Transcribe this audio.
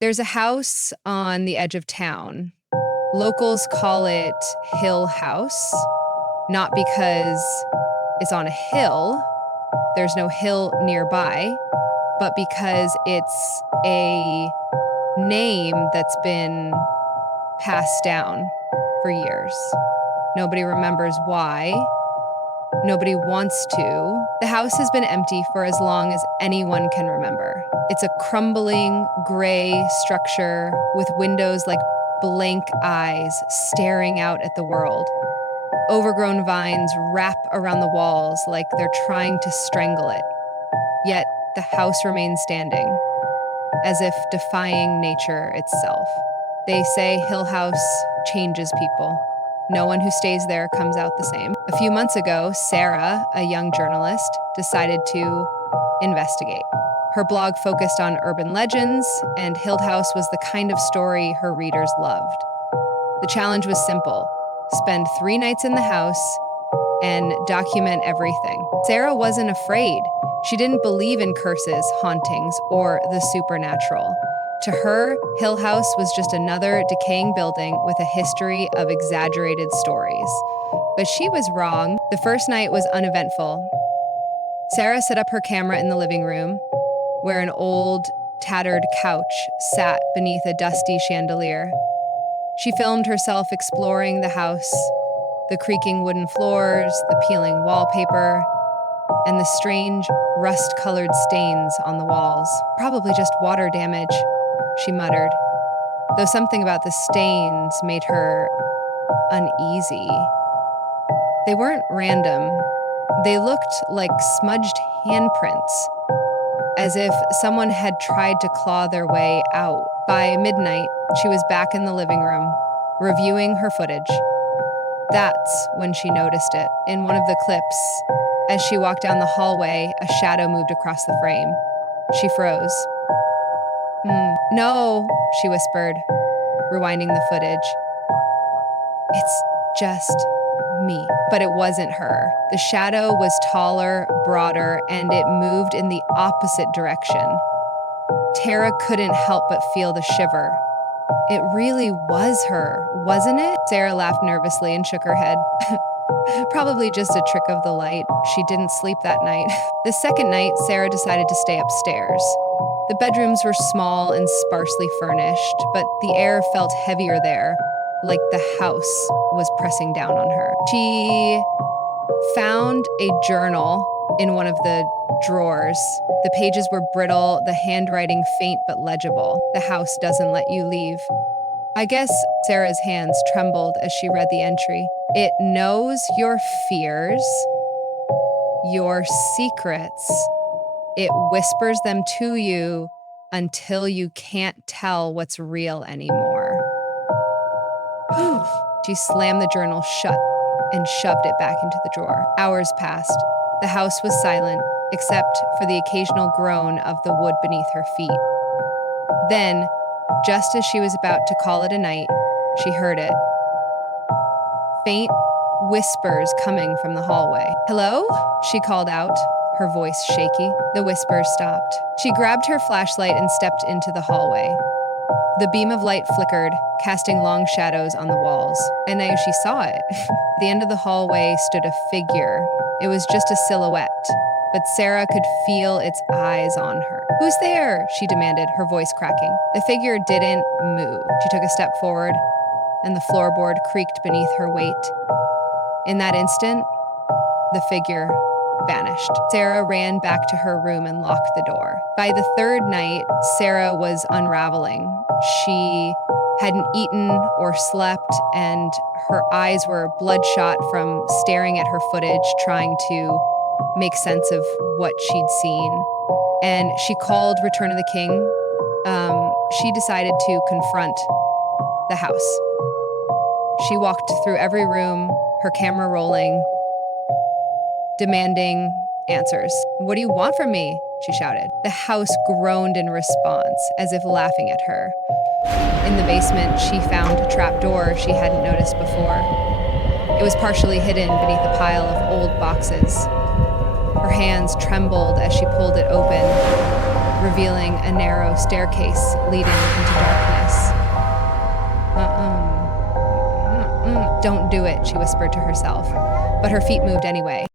There's a house on the edge of town. Locals call it Hill House, not because it's on a hill, there's no hill nearby, but because it's a name that's been passed down for years. Nobody remembers why. Nobody wants to. The house has been empty for as long as anyone can remember. It's a crumbling, gray structure with windows like blank eyes staring out at the world. Overgrown vines wrap around the walls like they're trying to strangle it. Yet the house remains standing, as if defying nature itself. They say Hill House changes people. No one who stays there comes out the same. A few months ago, Sarah, a young journalist, decided to investigate. Her blog focused on urban legends, and Hill House was the kind of story her readers loved. The challenge was simple: spend 3 nights in the house and document everything. Sarah wasn't afraid. She didn't believe in curses, hauntings, or the supernatural. To her, Hill House was just another decaying building with a history of exaggerated stories. But she was wrong. The first night was uneventful. Sarah set up her camera in the living room, where an old, tattered couch sat beneath a dusty chandelier. She filmed herself exploring the house, the creaking wooden floors, the peeling wallpaper, and the strange, rust-colored stains on the walls. Probably just water damage, she muttered, though something about the stains made her uneasy. They weren't random. They looked like smudged handprints, as if someone had tried to claw their way out. By midnight, she was back in the living room, reviewing her footage. That's when she noticed it. In one of the clips, as she walked down the hallway, a shadow moved across the frame. She froze. No, she whispered, rewinding the footage. It's just me. But it wasn't her. The shadow was taller, broader, and it moved in the opposite direction. Tara couldn't help but feel the shiver. It really was her, wasn't it? Sarah laughed nervously and shook her head. Probably just a trick of the light. She didn't sleep that night. The second night, Sarah decided to stay upstairs. The bedrooms were small and sparsely furnished, but the air felt heavier there, like the house was pressing down on her. She found a journal in one of the drawers. The pages were brittle, the handwriting faint but legible. The house doesn't let you leave. I guess Sarah's hands trembled as she read the entry. It knows your fears, your secrets. It whispers them to you until you can't tell what's real anymore. She slammed the journal shut and shoved it back into the drawer. Hours passed. The house was silent, except for the occasional groan of the wood beneath her feet. Then, just as she was about to call it a night, she heard it. Faint whispers coming from the hallway. "Hello?" she called out, her voice shaky. The whispers stopped. She grabbed her flashlight and stepped into the hallway. The beam of light flickered, casting long shadows on the walls. And now she saw it. At the end of the hallway stood a figure. It was just a silhouette, but Sarah could feel its eyes on her. "Who's there?" she demanded, her voice cracking. The figure didn't move. She took a step forward, and the floorboard creaked beneath her weight. In that instant, the figure vanished. Sarah ran back to her room and locked the door. By the third night, Sarah was unraveling. She hadn't eaten or slept, and her eyes were bloodshot from staring at her footage, trying to make sense of what she'd seen. And she called Return of the King. She decided to confront the house. She walked through every room, her camera rolling, demanding answers. "What do you want from me?" she shouted. The house groaned in response, as if laughing at her. In the basement, she found a trapdoor she hadn't noticed before. It was partially hidden beneath a pile of old boxes. Her hands trembled as she pulled it open. revealing a narrow staircase leading into darkness. Don't do it, she whispered to herself, but her feet moved anyway.